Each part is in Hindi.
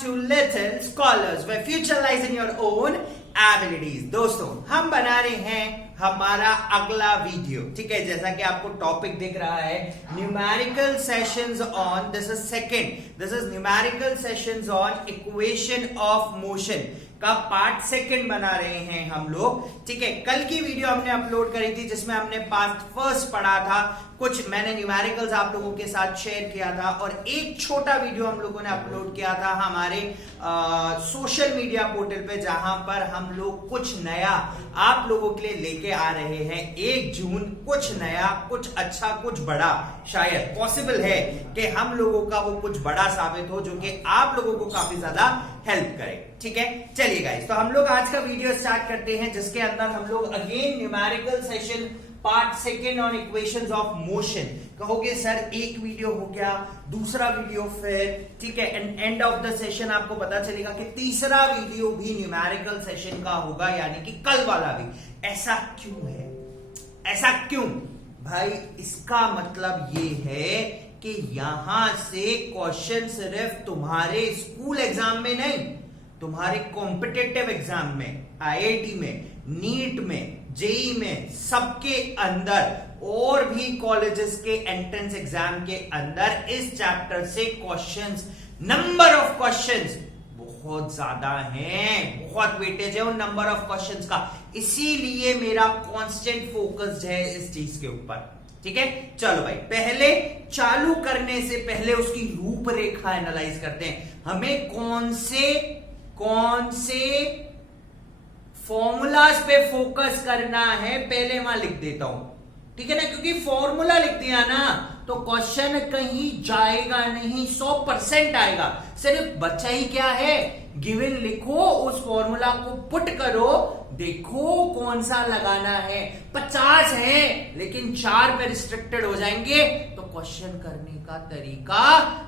to Little Scholars, where future lies in your own abilities। दोस्तों, हम बना रहे हैं हमारा अगला वीडियो, ठीक है। जैसा कि आपको टॉपिक दिख रहा है, numerical sessions on, this is numerical sessions on equation of motion का पार्ट सेकंड बना रहे हैं हम लोग, ठीक है। कल की वीडियो हमने अपलोड करी थी जिसमें हमने पास्ट फर्स्ट पढ़ा था, कुछ मैंने न्यूमेरिकल्स आप लोगों के साथ शेयर किया था, और एक छोटा वीडियो हम लोगों ने अपलोड किया था हमारे सोशल मीडिया पोर्टल पे, जहां पर हम लोग कुछ नया आप लोगों के लिए लेके आ रहे हैं। 1 जून कुछ नया, कुछ अच्छा, कुछ बड़ा, शायद पॉसिबल है कि हम लोगों का वो कुछ बड़ा साबित हो जो कि आप लोगों को काफी ज्यादा हेल्प करे, ठीक है। चलिए गाइस, तो हम लोग आज का वीडियो स्टार्ट करते हैं, जिसके अंदर हम लोग again numerical session part second on equations of motion. कहोगे सर एक वीडियो हो गया, दूसरा वीडियो फिर, ठीक है, एंड ऑफ द सेशन आपको पता चलेगा कि तीसरा वीडियो भी न्यूमेरिकल सेशन का होगा, यानी कि कल वाला भी। ऐसा क्यों है? ऐसा क्यों भाई? इसका मतलब ये है कि यहां से क्वेश्चन सिर्फ तुम्हारे स्कूल एग्जाम में नहीं, तुम्हारे कॉम्पिटिटिव एग्जाम में, आईआईटी में, नीट में, जेई में, सबके अंदर, और भी कॉलेजेस के एंट्रेंस एग्जाम के अंदर इस चैप्टर से क्वेश्चंस, नंबर ऑफ क्वेश्चंस बहुत ज्यादा हैं, बहुत वेटेज है उन नंबर ऑफ क्वेश्चंस का। इसीलिए मेरा कांस्टेंट फोकस है इस चीज के ऊपर, ठीक है। चलो भाई, पहले चालू करने से पहले उसकी रूपरेखा एनालाइज करते हैं। हमें कौन से फॉर्मूलाज पे फोकस करना है, पहले वहां लिख देता हूं, ठीक है ना, क्योंकि फॉर्मूला लिख दिया ना तो क्वेश्चन कहीं जाएगा नहीं, 100% आएगा। सिर्फ बचा ही क्या है, गिवन लिखो, उस फॉर्मूला को पुट करो, देखो कौन सा लगाना है। 50 है लेकिन 4 पे रिस्ट्रिक्टेड हो जाएंगे तो क्वेश्चन करने का तरीका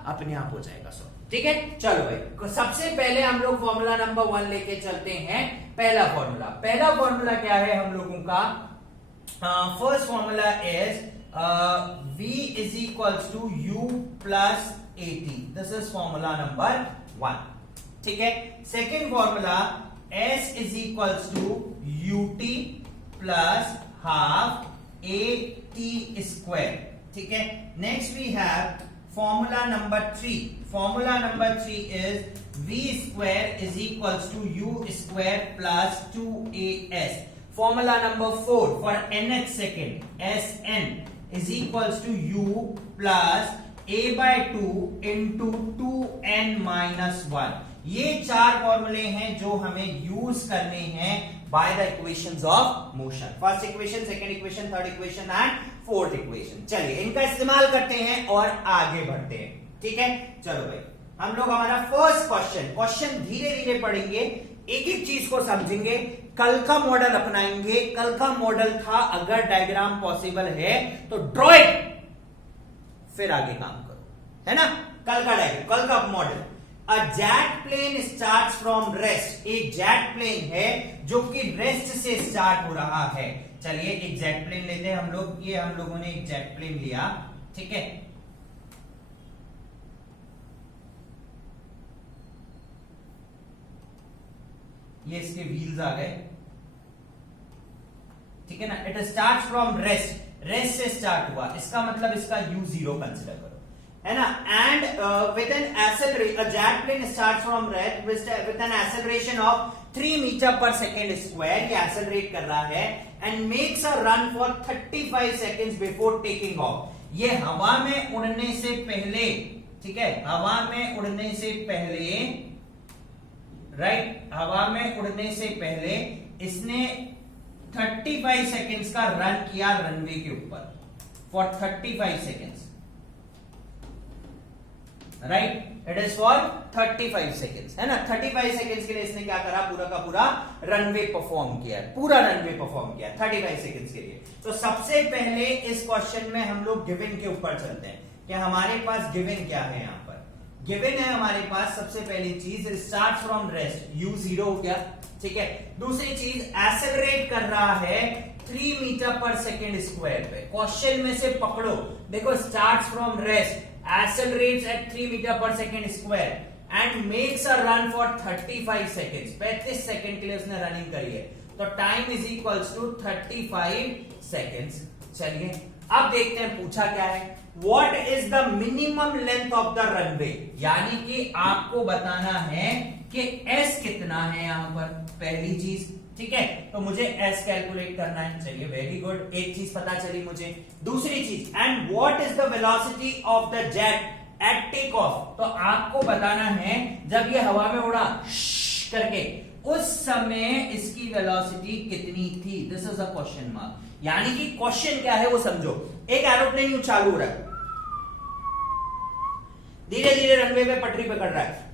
अपने आप हो जाएगा, ठीक है। चलो भाई, सबसे पहले हम लोग फॉर्मूला नंबर 1 लेके चलते हैं। पहला फॉर्मूला क्या है हम लोगों का? First formula is v is equals to u plus at। This is formula number 1, ठीक है। Second formula s is equals to ut plus half at square, ठीक है। Next we have formula number 3 is v square is equals to u square plus 2as। formula number 4 for nth second, sn is equals to u plus a by 2 into 2n minus 1। ये 4 फॉर्मूले हैं जो हमें यूज करने हैं by the equations of motion. First equation, second equation, third equation and fourth equation. चलिए इनका इस्तेमाल करते हैं और आगे बढ़ते हैं, ठीक है। चलो भाई, हम लोग हमारा फर्स्ट क्वेश्चन धीरे धीरे पढ़ेंगे, एक एक चीज को समझेंगे, कल का मॉडल अपनाएंगे। कल का मॉडल था अगर डायग्राम पॉसिबल है तो ड्रॉ इट, फिर आगे काम करो, है ना। कल का डायग्राम, कल का model, a jet plane starts from rest. एक जेट प्लेन है जो कि रेस्ट से स्टार्ट हो रहा है। चलिए एक जेट प्लेन लेते हैं हम लोग। ये हम लोगों ने एक जेट प्लेन लिया, ठीक है। ये इसके व्हील्स आ गए, ठीक है ना। इट स्टार्ट फ्रॉम रेस्ट से स्टार्ट हुआ, इसका मतलब इसका u0 कंसिडर करो, है ना। And with an acceleration, a jet plane starts from rest with an acceleration of 3 metre per second square. ये एक्सेलरेट कर रहा है and makes a run for 35 seconds before taking off. ये हवा में उड़ने से पहले, ठीक है, हवा में उड़ने से पहले, राइट, हवा में उड़ने से पहले इसने 35 सेकेंड्स का रन किया रनवे के ऊपर, for 35 seconds, right. It is for 35 seconds, है ना। 35 सेकेंड्स के लिए इसने क्या करा, पूरा का पूरा रनवे परफॉर्म किया, पूरा रनवे परफॉर्म किया 35 सेकेंड्स के लिए। तो सबसे पहले इस क्वेश्चन में हम लोग गिवन के ऊपर चलते हैं कि हमारे पास गिवन क्या है। यहां पर गिवन है हमारे पास, सबसे पहली चीज स्टार्ट फ्रॉम रेस्ट, u0 हो गया, ठीक है। दूसरी चीज एक्सेलरेट कर रहा है 3 मीटर पर सेकेंड स्क्वायर पे। क्वेश्चन में से पकड़ो, देखो, start from rest, accelerates at 3 meter per second square and makes a run for 35 seconds, 35 second के लिए उसने रनिंग करी है, तो time is equals to 35 seconds. चलिए अब देखते हैं पूछा क्या है, what is the minimum length of the runway, यानी कि आपको बताना है कि एस कितना है यहां पर, पहली चीज, ठीक है, तो मुझे एस कैलकुलेट करना है। चलिए वेरी गुड, एक चीज पता चली मुझे। दूसरी चीज, and what is the velocity of the jet at take off, तो आपको बताना है जब ये हवा में उड़ा करके उस समय इसकी वेलोसिटी कितनी थी, this is a question mark, यानी कि क्वेश्चन क्या है वो समझो। एक एरोप्लेन चालू हो रहा है, धीरे धीरे रनवे पे पटरी पकड़ रहा है,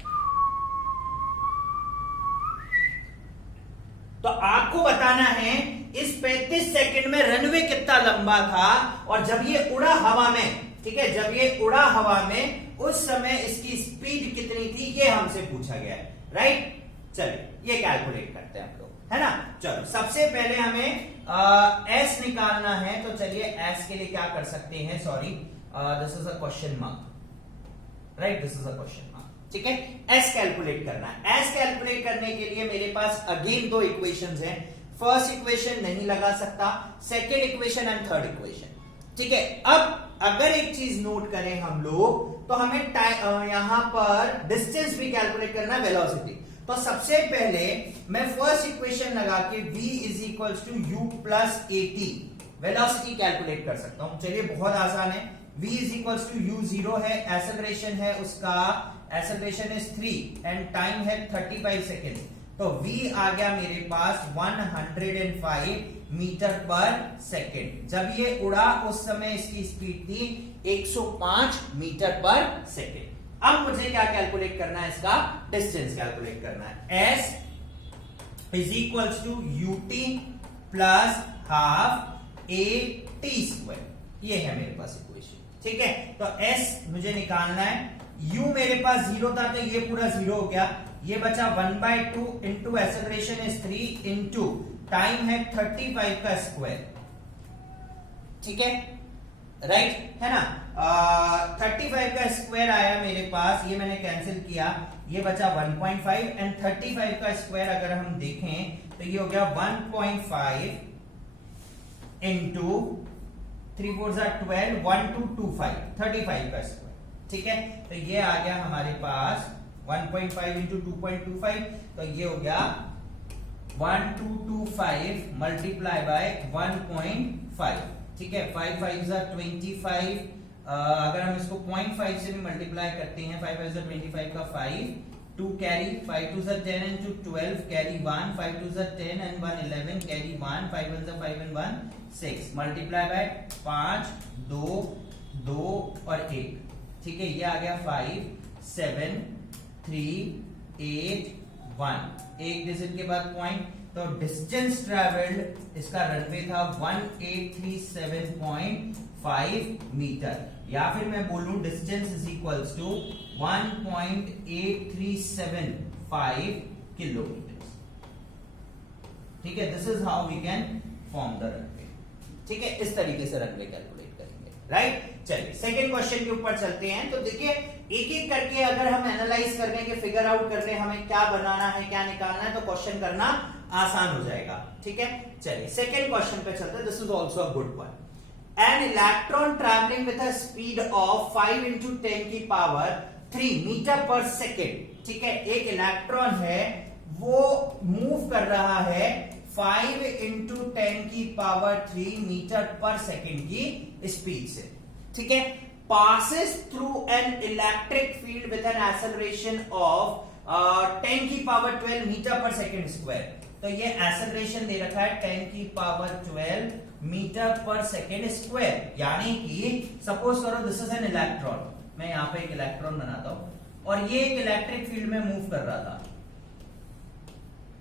तो आपको बताना है इस 35 सेकंड में रनवे कितना लंबा था, और जब ये उड़ा हवा में, ठीक है, जब ये उड़ा हवा में उस समय इसकी स्पीड कितनी थी, ये हमसे पूछा गया है, राइट। चलिए ये कैलकुलेट करते हैं हम लोग, है ना। चलो सबसे पहले हमें एस निकालना है, तो चलिए एस के लिए क्या कर सकते हैं, sorry this is a question mark, right, this is a question mark, ठीक है। एस कैलकुलेट करना है, एस कैलकुलेट करने के लिए मेरे पास अगेन दो इक्वेशंस हैं, फर्स्ट इक्वेशन नहीं लगा सकता, second equation and third equation, ठीक है। अब अगर एक चीज नोट करें हम लोग, तो हमें यहां पर डिस्टेंस भी कैलकुलेट करना है, वेलोसिटी। तो सबसे पहले मैं फर्स्ट इक्वेशन लगा के v is equals to u plus a t velocity calculate कर सकता हूं। चलिए बहुत आसान है, v is equals to u 0 है, एक्सेलरेशन है उसका, एक्सेलरेशन इज 3 एंड टाइम है 35 सेकेंड, तो v आ गया मेरे पास 105 मीटर पर सेकेंड। जब ये उड़ा उस समय इसकी स्पीड थी 105 मीटर पर सेकेंड। अब मुझे क्या कैलकुलेट करना है, इसका डिस्टेंस कैलकुलेट करना है, s is equals to u t plus half a t square, ये है मेरे पास इक्वेशन, ठीक है। तो s मुझे निकालना है, u मेरे पास 0 था तो ये पूरा 0 हो गया, ये बचा 1/2 into acceleration is 3 into time है 35 का स्क्वायर, ठीक है, राइट, है ना। 35 का स्क्वायर आया मेरे पास, ये मैंने कैंसिल किया, ये बचा 1.5 एंड 35 का स्क्वायर अगर हम देखें तो ये हो गया 1.5 इंटू 3 4 12 1225 35 का स्क्वायर, ठीक है। तो ये आ गया हमारे पास 1.5 इंटू 2.25, तो ये हो गया 1225 मल्टीप्लाई बाय 1.5, ठीक है। 5 5 25, अगर हम इसको 0.5 से भी मल्टीप्लाई करते हैं, 5 5 25 का 5, 2 carry, 5 2 10 into 12 carry 1, 5 2 10 and 1 11 carry 1, 5 1 5 and 1 6 multiply by 5 2 2 और 1, ठीक है। ये आ गया 5 7 3 8 1, एक डिजिट के बाद पॉइंट, तो डिस्टेंस ट्रेवल्ड इसका रनवे था 1837.5 मीटर, या फिर मैं बोलूं distance is equals to 1.8375 kilometre, ठीक है। This is how we can form the runway, ठीक है। इस तरीके से रनवे कैलकुलेट करेंगे, राइट। चलिए सेकेंड क्वेश्चन के ऊपर चलते हैं। तो देखिए एक एक करके अगर हम एनालाइज कर लेंगे, फिगर आउट कर ले हमें क्या बनाना है, क्या निकालना है, तो क्वेश्चन करना आसान हो जाएगा, ठीक है। चलिए सेकेंड क्वेश्चन पे चलते हैं, this is also a good one. An electron travelling with a speed of 5 into 10 की पावर 3 मीटर पर सेकेंड, ठीक है। एक इलेक्ट्रॉन है वो मूव कर रहा है 5 into 10 की पावर 3 मीटर पर सेकेंड की स्पीड से, ठीक है। passes through an electric field with an acceleration of 10 की power 12 metre per second square. तो ये एक्सेलरेशन दे रखा है 10 की power 12 metre per second square, यानी कि सपोज करो दिस इज एन इलेक्ट्रॉन, मैं यहां पे एक इलेक्ट्रॉन बनाता हूं और ये एक इलेक्ट्रिक फील्ड में मूव कर रहा था,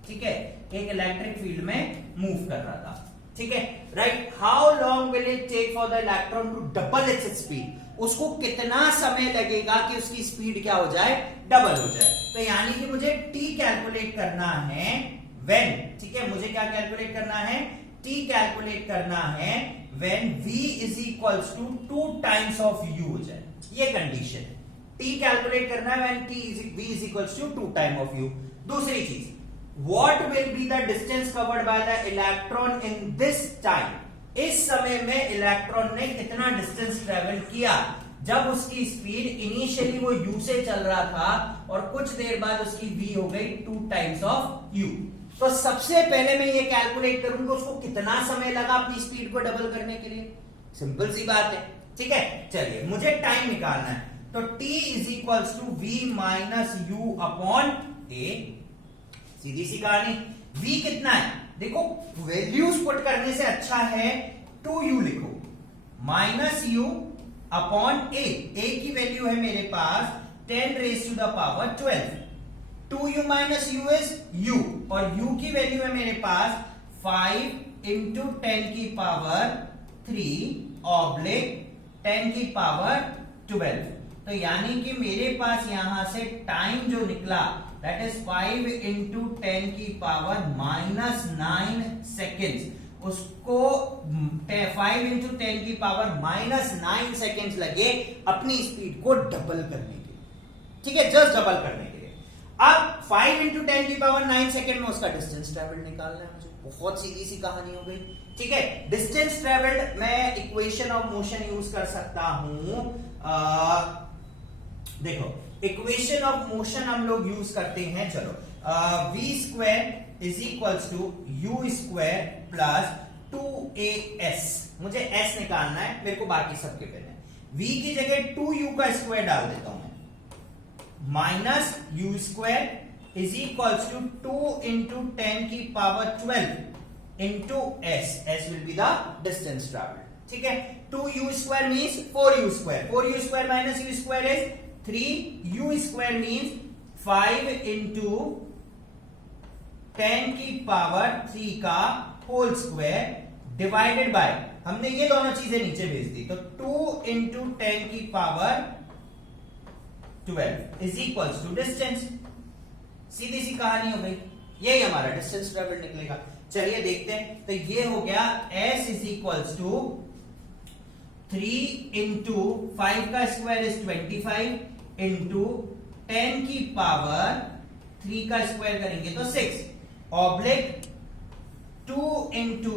ठीक है, एक इलेक्ट्रिक फील्ड में मूव कर रहा था, ठीक है, right. How long will it take for the electron to double its speed, उसको कितना समय लगेगा कि उसकी स्पीड क्या हो जाए, डबल हो जाए। तो यानी कि मुझे t कैलकुलेट करना है व्हेन, ठीक है, मुझे क्या कैलकुलेट करना है, t कैलकुलेट करना है when v is equals to 2 times of u हो जाए, ये कंडीशन है, टी कैलकुलेट करना है when v is equals to 2 time of u। दूसरी चीज, what will be the distance covered by the electron in this time, इस समय में इलेक्ट्रॉन ने कितना डिस्टेंस ट्रेवल किया जब उसकी स्पीड इनिशियली वो u से चल रहा था और कुछ देर बाद उसकी v हो गई 2 टाइम्स ऑफ u। तो सबसे पहले मैं ये कैलकुलेट करूंगा उसको कितना समय लगा अपनी स्पीड को डबल करने के लिए। सिंपल सी बात है, ठीक है। चलिए मुझे टाइम निकालना है, तो t is equals to v minus u upon a। सीधी सी कहानी। v कितना है, देखो वैल्यूज पुट करने से अच्छा है 2u लिखो, minus u upon a। a की वैल्यू है मेरे पास 10 raise to the power 12। 2u minus u is u, और u की वैल्यू है मेरे पास 5 इंटू 10 की पावर 3 ऑब्लिक 10 की पावर 12। तो यानी कि मेरे पास यहां से टाइम जो निकला दैट इज 5 इंटू 10 की पावर -9 सेकेंड्स, उसको 5 इंटू 10 की पावर -9 सेकेंड्स लगे अपनी स्पीड को डबल करने के लिए, ठीक है, जस्ट डबल करने के लिए। अब 5 इंटू 10 की पावर 9 सेकेंड में उसका डिस्टेंस ट्रेवल्ड निकालना है मुझे। बहुत सीधी सी कहानी हो गई, ठीक है। डिस्टेंस ट्रेवल्ड मैं इक्वेशन ऑफ मोशन यूज कर सकता हूं। देखो इक्वेशन ऑफ मोशन हम लोग यूज करते हैं, चलो v square is equals to u square plus 2as। मुझे s निकालना है, मेरे को बाकी सबके पहले v की जगह 2u का स्क्वायर डाल देता हूं मैं, minus u square is equals to 2 into 10 की power 12 into s। s will be the distance travelled, ठीक है। 2u square means 4u square, 4u square minus u square is 3u square means 5 into 10 की पावर 3 का होल स्क्वायर डिवाइडेड बाय, हमने ये दोनों चीजें नीचे भेज दी, तो 2 इंटू 10 की power 12 is equals to distance. सीधी सी कहानी हो गई, यही हमारा डिस्टेंस ट्रेवल्ड निकलेगा। चलिए देखते हैं, तो ये हो गया s is equals to 3 into 5 का स्क्वायर इज 25 इंटू 10 की पावर 3 का स्क्वायर करेंगे तो 6 ऑब्लिक 2 इंटू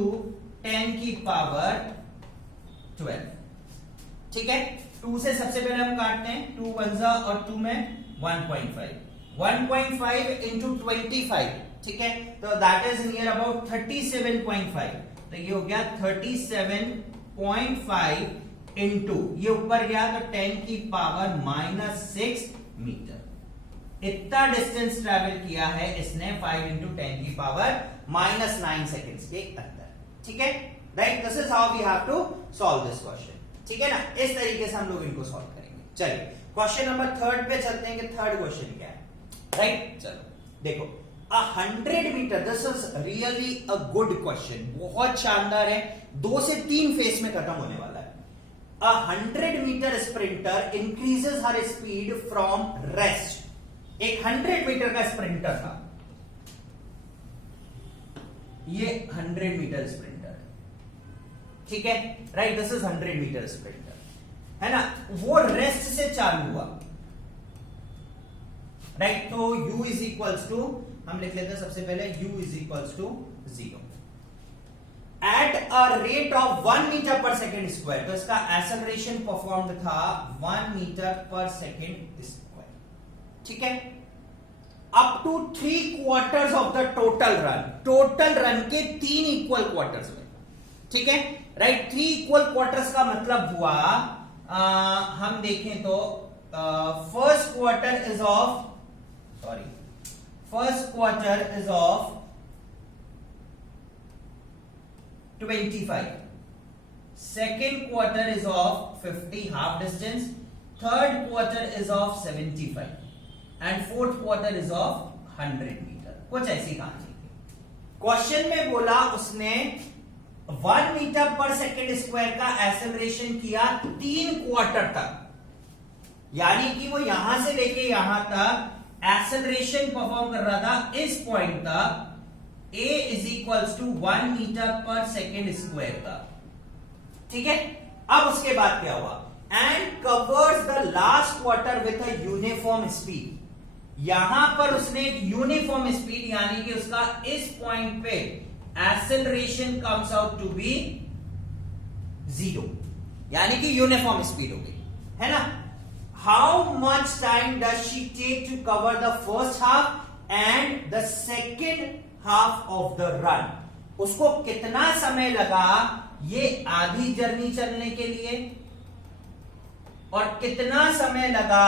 10 की पावर 12, ठीक है। 2 से सबसे पहले हम काटते हैं, 2 1 और 2 में 1.5, 1.5 इंटू 25, ठीक है, तो दैट इज नियर अबाउट 37.5। तो ये हो गया 37.5 इंटू, ये ऊपर गया तो 10 की पावर -6 मीटर। इतना डिस्टेंस ट्रेवल किया है इसने 5 इंटू 10 की पावर -9 सेकेंड्स के अंदर, ठीक है। Right, this is how we have to solve this question, ठीक है ना। इस तरीके से हम लोग इनको सॉल्व करेंगे। चलिए क्वेश्चन नंबर 3 पे चलते हैं कि थर्ड क्वेश्चन क्या है। राइट, चलो देखो 100 metre, this is really a good question, बहुत शानदार है, 2 से 3 फेज में खत्म होने वाला है। 100 metre sprinter increases her speed from rest. एक 100 मीटर का स्प्रिंटर था, ये 100 मीटर स्प्रिंटर है, ठीक है। Right, this is 100 metre sprinter, है ना। वो रेस्ट से चालू हुआ, राइट। तो u इज इक्वल्स टू, हम लिख लेते हैं सबसे पहले u is equals to 0 at a rate of 1 metre per second square. तो इसका एक्सेलरेशन परफॉर्म्ड था 1 मीटर पर सेकेंड स्क्वायर, ठीक है। Up to 3/4 of the total run, total run के 3 इक्वल क्वार्टर्स में, ठीक है। राइट, 3 इक्वल क्वार्टर्स का मतलब हुआ हम देखें तो first quarter is of, sorry, first quarter is of 25, second quarter is of 50 half distance, third quarter is of 75 and fourth quarter is of 100 metre. कुछ ऐसी कहानी क्वेश्चन में बोला उसने 1 मीटर पर सेकेंड स्क्वायर का एक्सेलरेशन किया 3 क्वार्टर तक, यानी कि वो यहां से लेके यहां तक एक्सेलरेशन परफॉर्म कर रहा था इस पॉइंट तक a is equals to 1 metre per second square का, ठीक है। अब उसके बाद क्या हुआ, and covers the last quarter with a uniform speed. यहां पर उसने एक यूनिफॉर्म स्पीड यानी कि उसका इस पॉइंट पे acceleration comes out to be 0, यानी कि यूनिफॉर्म स्पीड हो गई, है ना। How much time does she take to cover the first half and the second half of the run. उसको कितना समय लगा ये आधी जर्नी चलने के लिए और कितना समय लगा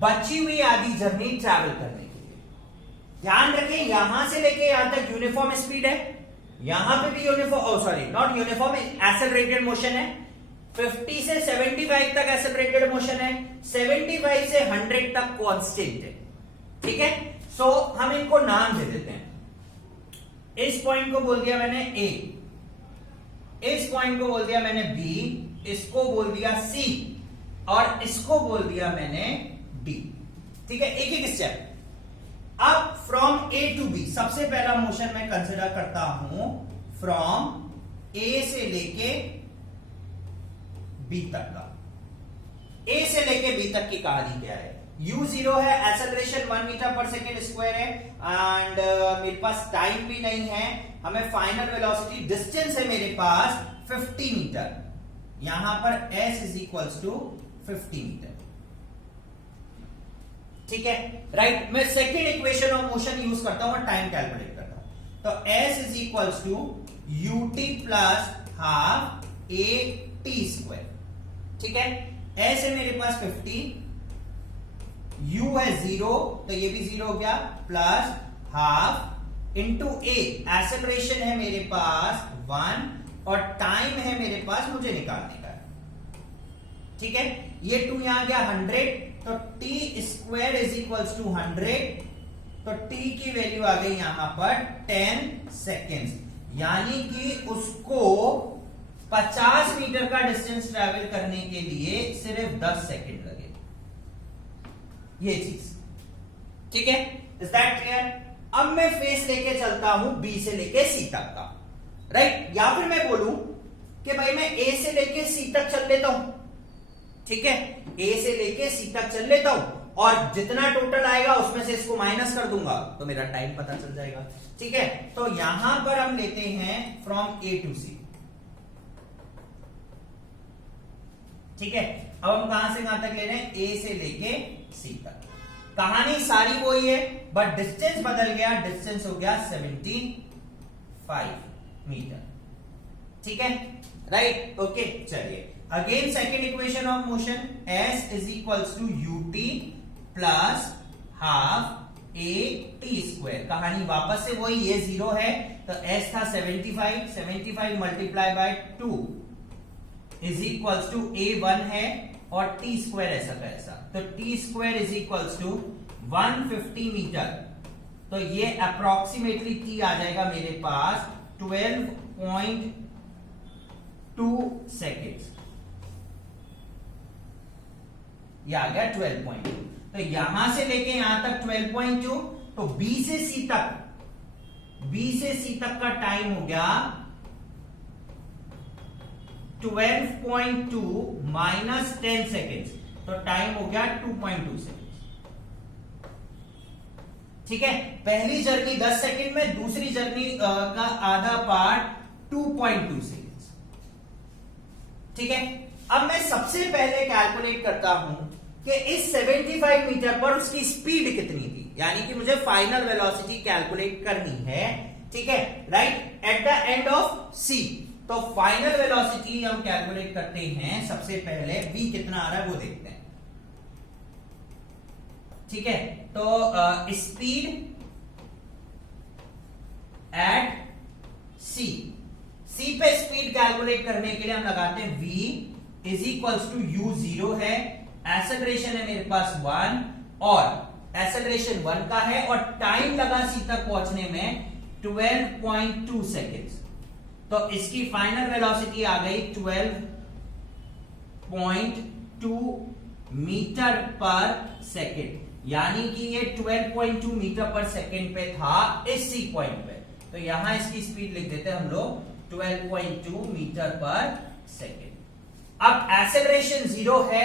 बची हुई आधी जर्नी ट्रैवल करने के लिए। ध्यान रखें यहां से लेके यहां तक यूनिफॉर्म स्पीड है, यहां पे भी uniform, sorry not uniform, accelerated motion है। 50 से 75 तक एक्सेलरेटेड मोशन है, 75 से 100 तक कांस्टेंट है, ठीक है। सो हम इनको नाम दे देते हैं। इस पॉइंट को बोल दिया मैंने ए, इस पॉइंट को बोल दिया मैंने बी, इसको बोल दिया सी और इसको बोल दिया मैंने डी, ठीक है। एक एक स्टेप। अब फ्रॉम ए टू बी सबसे पहला मोशन मैं कंसिडर करता हूं फ्रॉम ए से लेके बी तक का। ए से लेके बी तक की कहानी क्या है? u0 है, acceleration 1 metre per second square है एंड मेरे पास टाइम भी नहीं है, हमें फाइनल वेलोसिटी, डिस्टेंस है मेरे पास 50 मीटर, यहां पर s is equals to 50 metre, ठीक है, राइट। मैं second equation of motion use करता हूं और टाइम कैलकुलेट करता हूं। तो s is equals to ut plus half a t square, ठीक है। s है मेरे पास 50, u है 0 तो ये भी 0 हो गया, plus half into a, acceleration है मेरे पास 1 और टाइम है मेरे पास मुझे निकालने का, ठीक है। ये 2 यहां गया 100 तो t square is equals to 100, तो t की वैल्यू आ गई यहां पर 10 सेकेंड्स, यानी कि उसको 50 मीटर का डिस्टेंस ट्रैवल करने के लिए सिर्फ 10 सेकेंड लगे, ये चीज, ठीक है। Is that clear? अब मैं फेस लेके चलता हूं बी से लेके सी तक का, राइट। या फिर मैं बोलूं कि भाई मैं ए से लेके सी तक चल लेता हूं, ठीक है, ए से लेके सी तक चल लेता हूं और जितना टोटल आएगा उसमें से इसको माइनस कर दूंगा तो मेरा टाइम पता चल जाएगा, ठीक है। तो यहां पर हम लेते हैं फ्रॉम ए टू सी, ठीक है। अब हम कहां से कहां तक ले रहे हैं? ए से लेके सी तक। कहानी सारी वही है बट डिस्टेंस बदल गया, डिस्टेंस हो गया 75 मीटर, ठीक है, राइट, ओके। चलिए again second equation of motion, s is equals to ut plus half a t square. कहानी वापस से वही, ये 0 है तो s था 75 multiply by 2 is equals to a1 है और t स्क्वायर ऐसा का ऐसा, तो t square is equals to 150 metre, तो ये अप्रोक्सीमेटली t आ जाएगा मेरे पास 12.2 सेकेंड्स, ये आ गया 12.2। तो यहां से लेके यहां तक 12.2, तो B से C तक का टाइम हो गया 12.2 माइनस 10 सेकेंड्स, तो टाइम हो गया 2.2 सेकेंड्स, ठीक है। पहली जर्नी 10 सेकेंड में, दूसरी जर्नी का आधा पार्ट 2.2 सेकेंड्स, ठीक है। अब मैं सबसे पहले कैलकुलेट करता हूं कि इस 75 मीटर पर उसकी स्पीड कितनी थी, यानी कि मुझे फाइनल वेलोसिटी कैलकुलेट करनी है, ठीक है, right, at the end of c. तो फाइनल वेलोसिटी हम कैलकुलेट करते हैं, सबसे पहले v कितना आ रहा है वो देखते हैं, ठीक है। तो स्पीड एट सी पे स्पीड कैलकुलेट करने के लिए हम लगाते हैं v is equals to u0 है, एक्सेलरेशन है मेरे पास 1 और एक्सेलरेशन 1 का है और टाइम लगा सी तक पहुंचने में 12.2 सेकेंड्स, तो इसकी फाइनल वेलोसिटी आ गई 12.2 मीटर पर सेकेंड, यानी कि ये 12.2 मीटर पर सेकेंड पे था इस सी पॉइंट पे, तो यहां इसकी स्पीड लिख देते हैं हम लोग 12.2 मीटर पर सेकेंड, अब एक्सेलरेशन 0 है,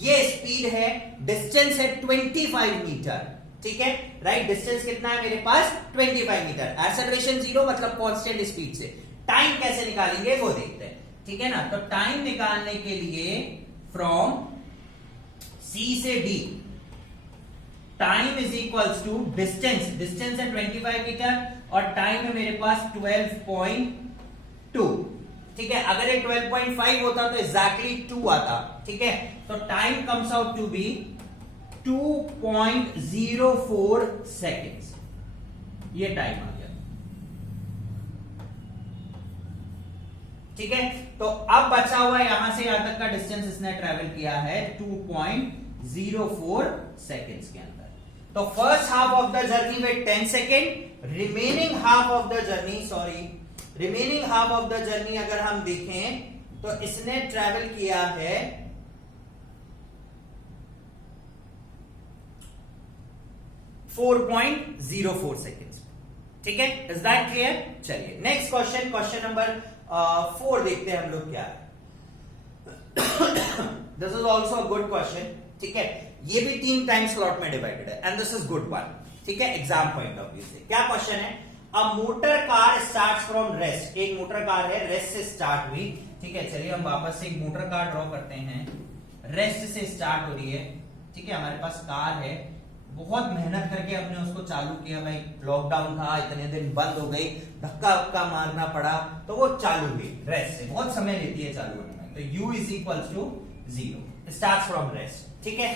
ये स्पीड है, डिस्टेंस है 25 मीटर, ठीक है, राइट। डिस्टेंस कितना है मेरे पास 25 मीटर, एक्सेलरेशन 0 मतलब कांस्टेंट स्पीड से। टाइम कैसे निकालेंगे वो देखते हैं, ठीक है ना। तो टाइम निकालने के लिए फ्रॉम C से D, time is equals to distance, distance है 25 मीटर और टाइम है मेरे पास 12.2, ठीक है। अगर ये 12.5 होता तो एग्जैक्टली 2 आता, ठीक है। तो time comes out to be 2.04 seconds, ये टाइम आ गया, ठीक है। तो अब बचा हुआ यहां से यहां तक का डिस्टेंस इसने ट्रेवल किया है 2.04 सेकेंड्स के अंदर। तो first half of the journey with 10 second, remaining half of the journey, remaining half of the journey अगर हम देखें तो इसने ट्रेवल किया है 4.04 सेकेंड्स, ठीक है। Is that clear? चलिए नेक्स्ट क्वेश्चन, क्वेश्चन नंबर 4 देखते हैं हम लोग क्या है। This is also a good question, ठीक है। ये भी 3 टाइम स्लॉट में डिवाइडेड है and this is good one, ठीक है, एग्जाम पॉइंट ऑफ व्यू से। क्या क्वेश्चन है? A motor car starts from rest, एक मोटर कार है, रेस्ट से स्टार्ट हुई, ठीक है। चलिए हम वापस से एक मोटर कार ड्रॉ करते हैं, रेस्ट से स्टार्ट हो रही है, ठीक है। हमारे पास कार है, बहुत मेहनत करके हमने उसको चालू किया, भाई लॉकडाउन था, इतने दिन बंद हो गई, धक्का धक्का मारना पड़ा, तो वो चालू हुई रेस्ट से, बहुत समय लेती है चालू होने में। तो u is equals to 0, starts from rest, ठीक है।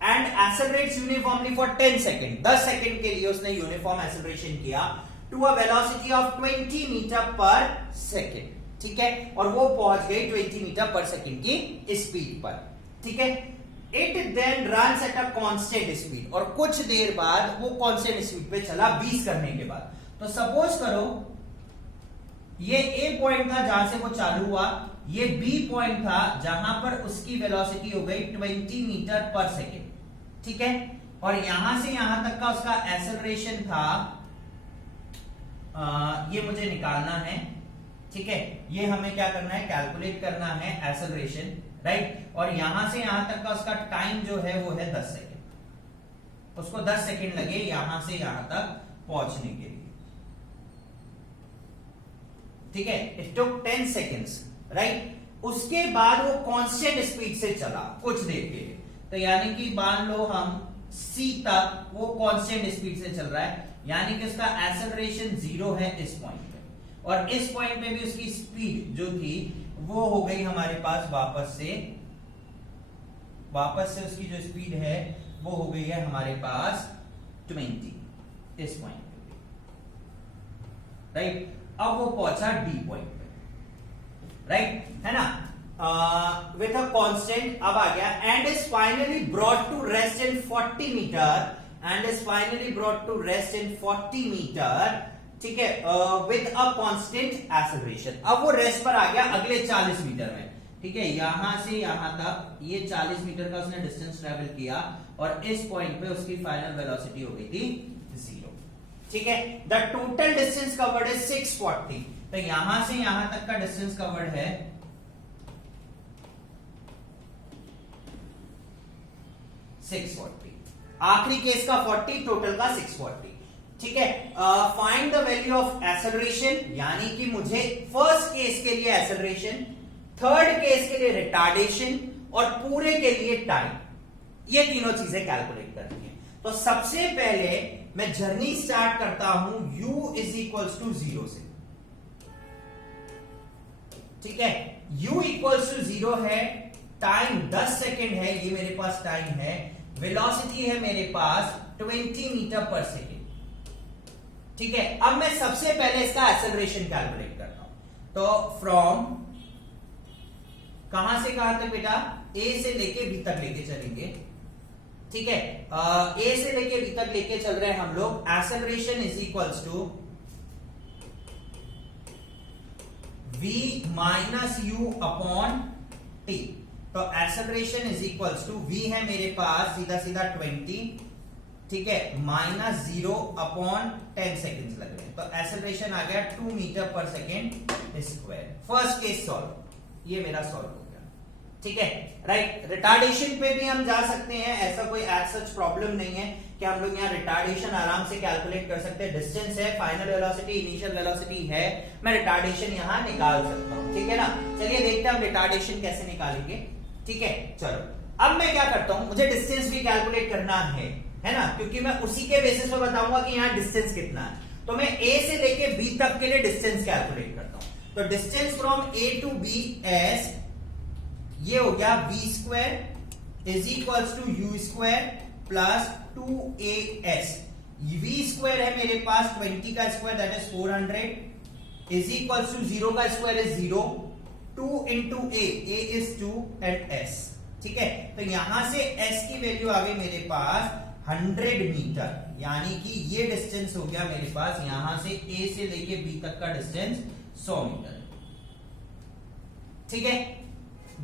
And accelerates uniformly for 10 second, 10 second के लिए उसने यूनिफॉर्म एक्सेलरेशन किया to a velocity of 20 metre per second, ठीक है। और वो पहुंच गई 20 मीटर पर सेकेंड की स्पीड पर, ठीक है। It then runs at a constant speed, और कुछ देर बाद वो कांस्टेंट स्पीड पे चला 20 करने के बाद। तो सपोज करो ये ए पॉइंट था जहां से वो चालू हुआ, ये बी पॉइंट था जहां पर उसकी वेलोसिटी हो गई 20 मीटर पर सेकेंड, ठीक है। और यहां से यहां तक का उसका एक्सेलरेशन था, ये मुझे निकालना है, ठीक है। ये हमें क्या करना है, कैलकुलेट करना है एक्सेलरेशन, राइट। और यहां से यहां तक का उसका टाइम जो है वो है 10 सेकेंड, उसको 10 सेकेंड लगे यहां से यहां तक पहुंचने के लिए, ठीक है। It took 10 seconds, right. उसके बाद वो कांस्टेंट स्पीड से चला कुछ देर के लिए, तो यानी कि मान लो हम C तक वो कांस्टेंट स्पीड से चल रहा है, यानी कि उसका एक्सेलरेशन 0 है इस पॉइंट पे, और इस पॉइंट पे भी उसकी स्पीड जो थी वो हो गई हमारे पास वापस से उसकी जो स्पीड है वो हो गई है हमारे पास 20 इस पॉइंट पे, राइट। अब वो पहुंचा डी पॉइंट पे, राइट, है ना, विथ अ कांस्टेंट। अब आ गया and is finally brought to rest in 40 metre, ठीक है, विद अ कांस्टेंट एक्सेलरेशन। अब वो रेस्ट पर आ गया अगले 40 मीटर में, ठीक है। यहां से यहां तक ये 40 मीटर का उसने डिस्टेंस ट्रेवल किया, और इस पॉइंट पे उसकी फाइनल वेलोसिटी हो गई थी 0, ठीक है। The total distance covered is 640, तो यहां से यहां तक का डिस्टेंस कवर्ड है 640, आखिरी केस का 40, टोटल का 640, ठीक है। Find the value of acceleration, यानी कि मुझे फर्स्ट केस के लिए एक्सेलरेशन, थर्ड केस के लिए रिटार्डेशन और पूरे के लिए टाइम, ये तीनों चीजें कैलकुलेट करनी है। तो सबसे पहले मैं जर्नी स्टार्ट करता हूं u इज इक्वल्स टू 0 से, ठीक है। u इक्वल्स टू 0 है, टाइम 10 सेकेंड है, ये मेरे पास टाइम है, वेलोसिटी है मेरे पास 20 मीटर पर सेकेंड, ठीक है। अब मैं सबसे पहले इसका एक्सेलरेशन कैलकुलेट करता हूं। तो फ्रॉम कहां से कहां तक बेटा, ए से लेके बी तक लेके चलेंगे, ठीक है। ए से लेके बी तक लेके चल रहे हैं हम लोग। Acceleration is equals to v minus u upon t. तो acceleration is equals to v है मेरे पास सीधा सीधा 20, ठीक है, -0/10 सेकेंड लग रहे हैं, तो एक्सेलरेशन आ गया 2 metre per second square. First case solve, ये मेरा सॉल्व हो गया, ठीक है, राइट। रिटार्डेशन पे भी हम जा सकते हैं, ऐसा कोई एज सच प्रॉब्लम नहीं है कि हम लोग यहाँ रिटार्डेशन आराम से कैलकुलेट कर सकते हैं। डिस्टेंस है, फाइनल वेलोसिटी, इनिशियल वेलोसिटी है, मैं रिटार्डेशन यहाँ निकाल सकता हूँ, ठीक है ना। चलिए देखते हैं हम रिटार्डेशन कैसे निकालेंगे, ठीक है। चलो अब मैं क्या करता हूं, मुझे डिस्टेंस भी कैलकुलेट करना है ना, क्योंकि मैं उसी के बेसिस पे बताऊंगा कि यहाँ डिस्टेंस कितना है। तो मैं ए से लेके बी तक के लिए डिस्टेंस कैलकुलेट करता हूं। तो distance from a to b s, ये हो गया v square is equals to u square plus 2as। v square है मेरे पास 20 का square that is 400 is equals to 0 का square is 0, 2 into a is 2 and s, ठीक है। तो यहां से s की वैल्यू आ गई मेरे पास 100 मीटर, यानी कि ये डिस्टेंस हो गया मेरे पास यहां से a से लेके b तक का डिस्टेंस 100 मीटर, ठीक है।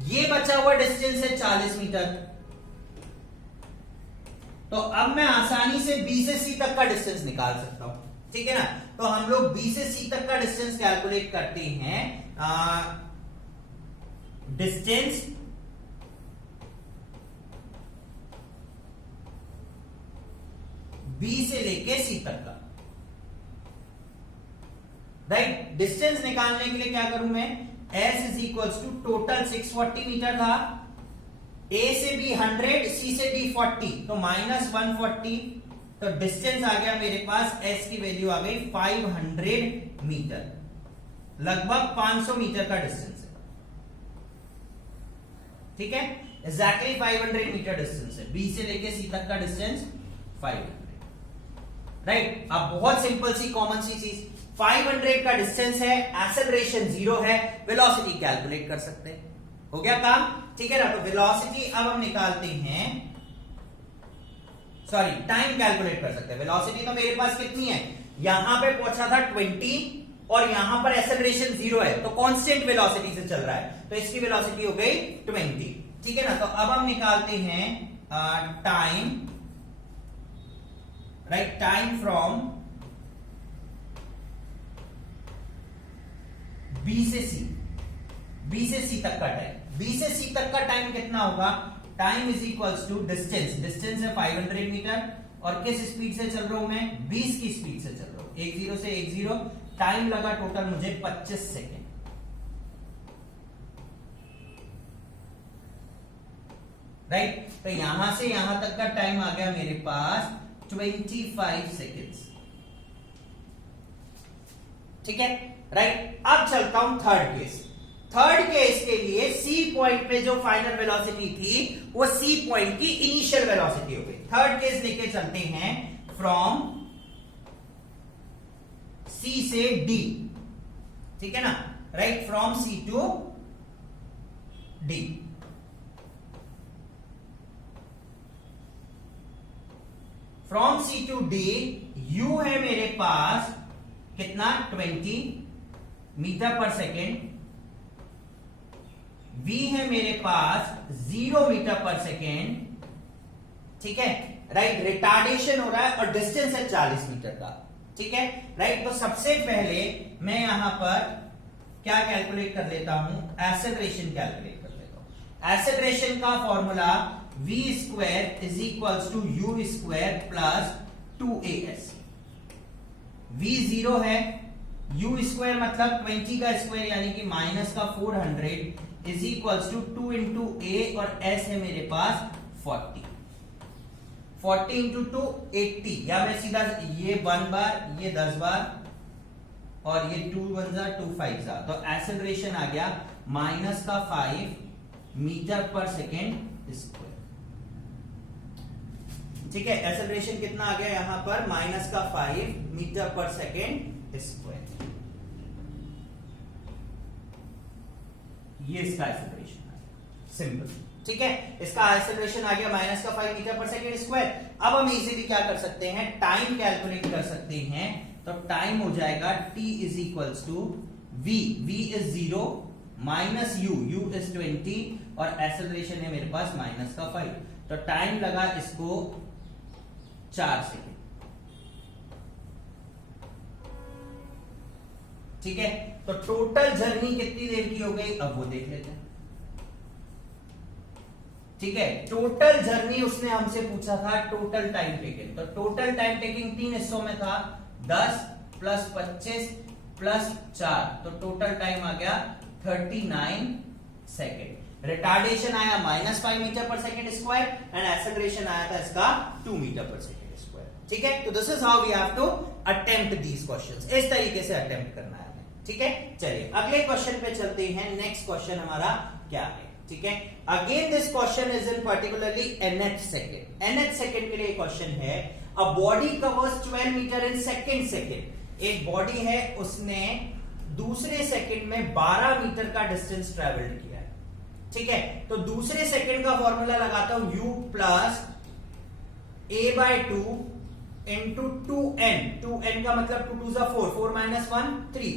ये बचा हुआ डिस्टेंस है 40 मीटर। तो अब मैं आसानी से b से c तक का डिस्टेंस निकाल सकता हूं, ठीक है ना। तो हम लोग b से c तक का डिस्टेंस कैलकुलेट करते हैं। डिस्टेंस b से लेके c तक का, राइट। डिस्टेंस निकालने के लिए क्या करूं मैं, s is equals to total 640 metre था, a से b 100, c से d 40, तो -140। तो डिस्टेंस आ गया मेरे पास, s की वैल्यू आ गई 500 मीटर, लगभग 500 मीटर का डिस्टेंस है, ठीक है। एग्जैक्टली 500 मीटर डिस्टेंस है, b से लेके c तक का डिस्टेंस 500, राइट। अब बहुत सिंपल सी कॉमन सी चीज, 500 का डिस्टेंस है, एक्सेलरेशन 0 है, वेलोसिटी कैलकुलेट कर सकते हैं, हो गया काम, ठीक है ना। तो वेलोसिटी अब हम निकालते हैं, सॉरी टाइम कैलकुलेट कर सकते हैं। वेलोसिटी तो मेरे पास कितनी है, यहां पे पहुंचा था 20 और यहां पर एक्सेलरेशन 0 है, तो कांस्टेंट वेलोसिटी से चल रहा है, तो इसकी वेलोसिटी हो गई 20, ठीक है ना। तो अब हम निकालते हैं time, right, time from B से C तक का टाइम, B से C तक का टाइम कितना होगा, time is equals to distance, distance है 500 मीटर और किस स्पीड से चल रहा हूं मैं, 20 की स्पीड से चल रहा हूं, 10 से 10, टाइम लगा टोटल मुझे 25 सेकेंड, राइट। तो यहां से यहां तक का टाइम आ गया मेरे पास 25 सेकेंड्स, ठीक है, राइट। अब चलता हूं थर्ड केस। थर्ड केस के लिए सी पॉइंट पे जो फाइनल वेलोसिटी थी वो सी पॉइंट की इनिशियल वेलोसिटी हो गई। थर्ड केस लेके चलते हैं फ्रॉम सी से डी, ठीक है ना, right, from c to d. From c to d u है मेरे पास कितना, 20 मीटर पर सेकेंड, v है मेरे पास 0 मीटर पर सेकेंड, ठीक है, राइट। रिटार्डेशन हो रहा है और डिस्टेंस है 40 मीटर का, ठीक है, राइट। तो सबसे पहले मैं यहां पर क्या कैलकुलेट कर लेता हूं, एक्सेलरेशन कैलकुलेट कर लेता हूं। एक्सेलरेशन का formula v square is equals to u square plus 2as। v 0 है, u स्क्वायर मतलब 20 का स्क्वायर यानी कि माइनस का 400 is equals to 2 into a और s है मेरे पास 40 इंटू 2 80, या मैं सीधा ये 1 बार, ये 10 बार और ये 2 1 जा 2 5 जा, तो एक्सेलरेशन आ गया माइनस का 5 मीटर पर सेकेंड स्क्वायर, ठीक है। एक्सेलरेशन कितना आ गया यहां पर, माइनस का 5 मीटर पर सेकेंड स्क्वायर, ये इसका एक्सेलरेशन आ गया, सिंपल, ठीक है। इसका एक्सेलरेशन आ गया माइनस का 5 मीटर पर सेकेंड स्क्वायर। अब हम इजीली क्या कर सकते हैं, टाइम कैलकुलेट कर सकते हैं। तो टाइम हो जाएगा t is equals to v is 0 minus u is 20 और एक्सेलरेशन है मेरे पास माइनस का 5। तो टाइम लगा इसको 4 सेकेंड। ठीक है, तो टोटल जर्नी कितनी देर की हो गई अब वो देख लेते हैं। ठीक है, टोटल जर्नी उसने हमसे पूछा था टोटल टाइम टेकिंग, तो टोटल टाइम टेकिंग 3 हिस्सों में था, 10 प्लस 25 प्लस 4, तो टोटल टाइम आ गया 39 सेकेंड। रिटार्डेशन आया -5 metre per second square and acceleration आया था इसका 2 मीटर पर सेकेंड स्क्वायर। ठीक है, तो this is how we have to attempt these questions, इस तरीके से अटेम्प्ट करना है हमें। ठीक है, चलिए अगले क्वेश्चन पे चलते हैं। नेक्स्ट क्वेश्चन हमारा क्या है? ठीक है, again this question is in particularly nth second. nth second के लिए क्वेश्चन है, a body covers 12 metre in second. एक बॉडी है, उसने दूसरे सेकंड में 12 मीटर का डिस्टेंस ट्रेवल्ड किया है। ठीक है, तो दूसरे सेकंड का फॉर्मूला लगाता हूं, u plus a/2 into 2n। 2n का मतलब 2 2 4, 4 माइनस 1 3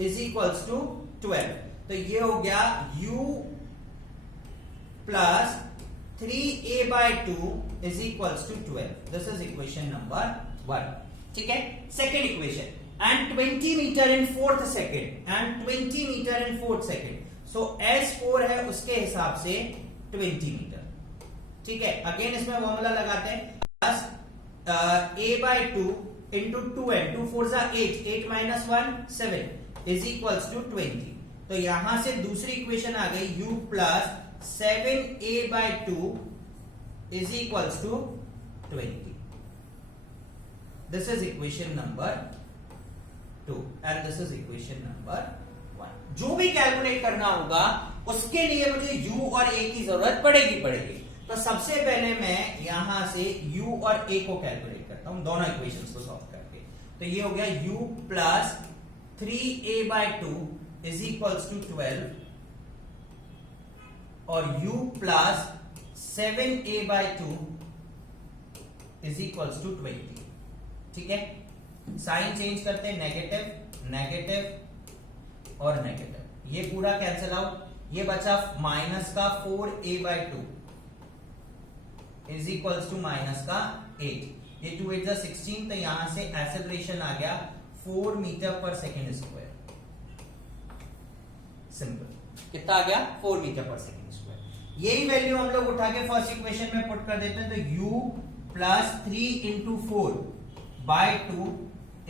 इज इक्वल्स टू 12। तो ये हो गया u plus 3a/2 is equals to 12। This is equation number 1। ठीक है, second equation, and 20 meter in fourth second and 20 meter in fourth second, so S4 है उसके हिसाब से 20 मीटर। ठीक है, अगेन इसमें फॉर्मूला लगाते हैं, plus a/2 into 2n, 2 4 8, 8 minus 1 7 is equals to 20। तो यहां से दूसरी इक्वेशन आ गई, u plus 7a/2 is equals to 20। This is equation number 2 and this is equation number 1। जो भी कैलकुलेट करना होगा उसके लिए मुझे u और a की जरूरत पड़ेगी। तो सबसे पहले मैं यहां से u और a को कैलकुलेट करता हूं, दोनों इक्वेशंस को सॉल्व करके। तो ये हो गया u plus 3a/2 is equals to 12 और u plus 7a/2 is equals to 20। ठीक है, साइन चेंज करते हैं, नेगेटिव नेगेटिव और नेगेटिव, ये पूरा कैंसिल आउट, ये बचा माइनस का 4a/2 is equals to minus का 8, ये 2 8 16, तो यहां से एक्सेलरेशन आ गया 4 metre per second square. Simple, कितना आ गया? 4 मीटर पर सेकेंड स्क्वायर। यही वैल्यू हम लोग उठा के फर्स्ट इक्वेशन में पुट कर देते हैं, तो u plus 3 into 4/2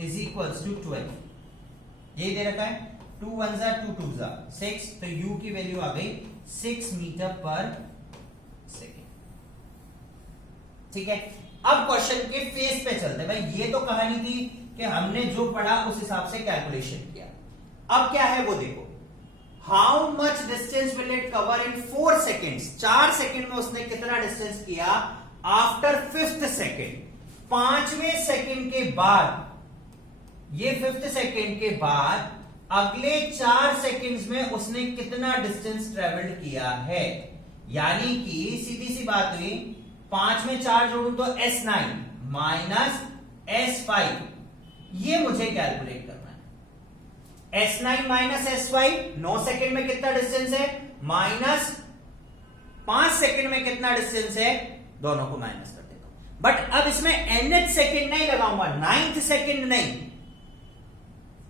is equals to 12। ये दे रखा है, 2 1 2 2 6, तो u की वैल्यू आ गई 6 मीटर पर सेकेंड। ठीक है, अब क्वेश्चन के फेस पे चलते हैं। भाई ये तो कहानी थी कि हमने जो पढ़ा उस हिसाब से कैलकुलेशन किया, अब क्या है वो देखो। How much distance will it cover in 4 seconds? 4 second में उसने कितना डिस्टेंस किया आफ्टर 5th सेकेंड, 5वें सेकेंड के बाद, ये 5th सेकेंड के बाद अगले 4 सेकेंड्स में उसने कितना डिस्टेंस ट्रेवल्ड किया है। यानी कि सीधी सी बात हुई, 5 में 4 जोड़ू तो S9 माइनस S5, ये मुझे कैलकुलेट करना है। S9 माइनस S5, 9 सेकेंड में कितना डिस्टेंस है, माइनस 5 सेकेंड में कितना डिस्टेंस है, दोनों को माइनस कर देता हूं। बट अब इसमें nth सेकेंड नहीं लगाऊंगा, 9th सेकेंड नहीं,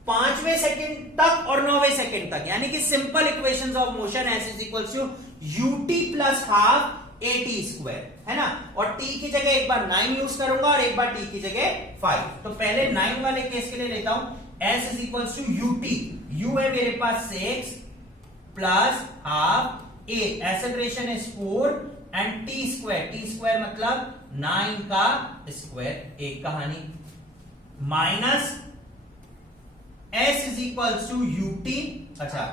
5वें सेकेंड तक और 9वें सेकेंड तक, यानी कि simple equations of motion s is equal to ut plus half at square, है ना। और t की जगह एक बार 9 यूज करूंगा और एक बार t की जगह 5। तो पहले 9 वाले केस के लिए लेता हूं, s is equal to ut, u है मेरे पास 6 plus half 8, acceleration is 4 and t square मतलब 9 का स्क्वायर, एक कहानी, minus s is equal to ut, अच्छा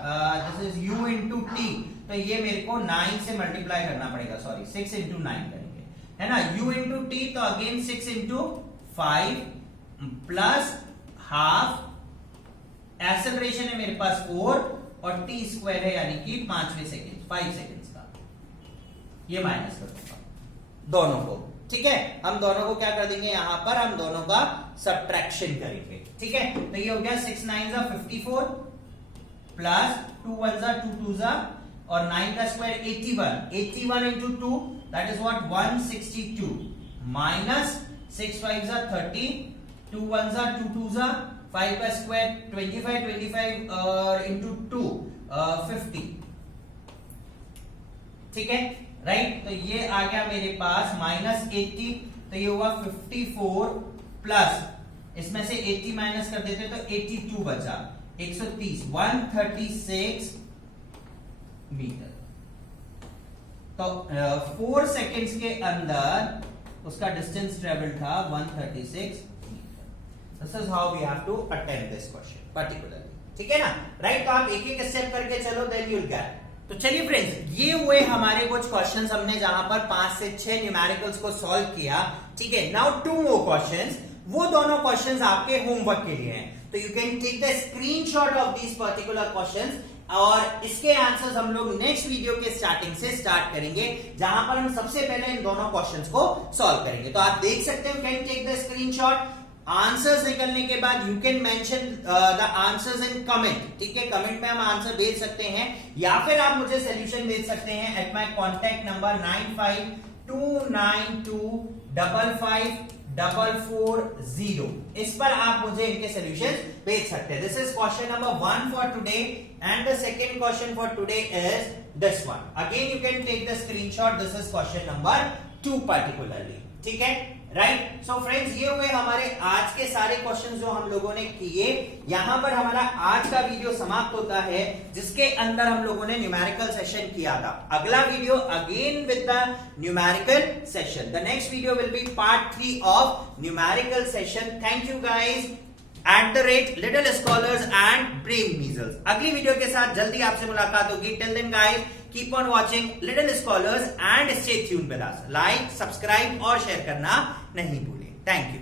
this is u into t, तो ये मेरे को 9 से मल्टीप्लाई करना पड़ेगा, सॉरी 6 इंटू 9 करेंगे, है ना। u इंटू टी, तो again 6 into 5 plus half, acceleration है मेरे पास 4 और t स्क्वायर है यानी कि 5वें सेकेंड, 5 सेकेंड्स का, ये माइनस कर दूंगा दोनों को। ठीक है, हम दोनों को क्या कर देंगे, यहां पर हम दोनों का सब्ट्रैक्शन करेंगे। ठीक है, तो ये हो गया 6 9 54 प्लस 2 1 2 2 और 9 का square 81, 81 into 2 that is what 162 minus 6 5 जा 30, 2 1 जा 2 2 जा 5 का स्क्वायर 25 और इंटू 2 50, ठीक है राइट। तो ये आ गया मेरे पास -80, तो ये हुआ 54 प्लस इसमें से 80 माइनस कर देते तो 82 बचा, 130, 136 मीटर। तो 4 सेकेंड्स के अंदर उसका डिस्टेंस ट्रेवल था 136 मीटर। This is how we have to attempt this question particularly, ठीक है ना राइट। तो आप एक एक स्टेप करके चलो, देन यू विल गेट। तो चलिए फ्रेंड्स, ये हुए हमारे कुछ क्वेश्चंस, हमने जहां पर 5 से 6 न्यूमेरिकल्स को सॉल्व किया, ठीक है। नाउ 2 मोर क्वेश्चंस, वो दोनों क्वेश्चंस आपके होमवर्क के लिए हैं, तो you can take the screenshot of these particular questions, और इसके आंसर्स हम लोग नेक्स्ट वीडियो के स्टार्टिंग से स्टार्ट करेंगे, जहां पर हम सबसे पहले इन दोनों क्वेश्चंस को सॉल्व करेंगे। तो आप देख सकते हो, can take the screenshot. Answers निकलने के बाद you can mention the answers in comment, ठीक है। कमेंट में हम आंसर भेज सकते हैं, या फिर आप मुझे सॉल्यूशन भेज सकते हैं एट माय कांटेक्ट नंबर 9529255440। इस पर आप मुझे इनके सॉल्यूशंस भेज सकते हैं। This is question number 1 for today, and the second question for today is this one. Again you can take the screenshot. This is question number 2 particularly, ठीक है राइट। सो फ्रेंड्स, ये हुए हमारे आज के सारे क्वेश्चंस जो हम लोगों ने किए। यहां पर हमारा आज का वीडियो समाप्त होता है, जिसके अंदर हम लोगों ने न्यूमेरिकल सेशन किया था। अगला video again with the numerical session. The next video will be part 3 of numerical session. Thank you guys @Little Scholars and Brain Measles। अगली वीडियो के साथ जल्दी आपसे मुलाकात होगी। Till then guys, keep on watching Little Scholars and stay tuned with us। Like, subscribe और शेयर करना नहीं भूलिए। Thank you.